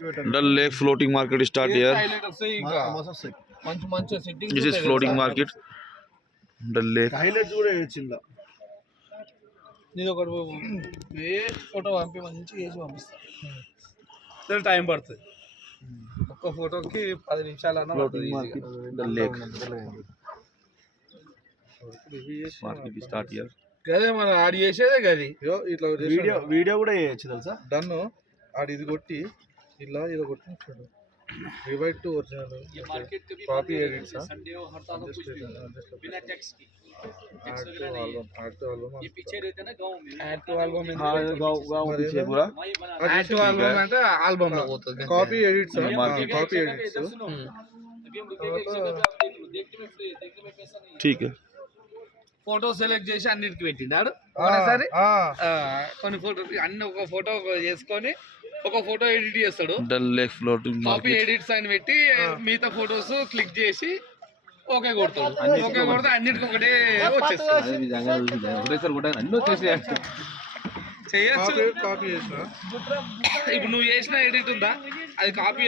Dal Lake floating market start here. This is floating market. Dal Lake. Highlights కూడా వేయొచ్చిందా నేను ఒకటి photo పంపి మంచిగా వేసి పంపిస్తాను. టైం పడుతుంది, ఒక్క ఫోటోకి 10 నిమిషాలు అన్న పడుతుంది. Dal Lake. Market start here. గదే మనం ఆడి చేసేదే గది. ఇట్లా వీడియో కూడా వేయచ్చు తెలుసా. డన్ను ఆడి ఇది కొట్టి ఇలా ఇది కొట్టి रिवाइट टू ओरिजिनल ये मार्केट कभी कॉपी एडिट्स संडे और हड़ताल कुछ भी बिना टैक्स की टैक्स वगैरह नहीं है। ये पीछे रहते हैं ना गांव में ऐड टू एल्बम में। हां गांव पीछे पूरा ऐड टू एल्बम అంటే ఆల్బమ్ లో పోతుంది. कॉपी एडिट्स कॉपी एडिट्स अभी हम रुकेंगे एक जगह पे, आप देख लो, देखने में फ्री, देखने में पैसा नहीं है। ठीक है. ఫోటో సెలెక్ట్ చేసి అన్నిటికి పెట్టినాడు ఒకసారి. కొన్ని ఫోటో అన్ని ఒక ఫోటో చేసుకొని ఒక ఫోటో ఎడిట్ చేస్తాడు. Dal Lake floating copy market. Edits అని పెట్టి మిగతా ఫోటోస్ క్లిక్ చేసి ఓకే కొడతాడు. ఓకే కొడితే అన్నిటికి ఒకటే వచ్చేస్తుంది. చేయొచ్చు. కాపీ చేసినా ఇప్పుడు నువ్వు చేసిన ఎడిట్ ఉందా, అది కాపీ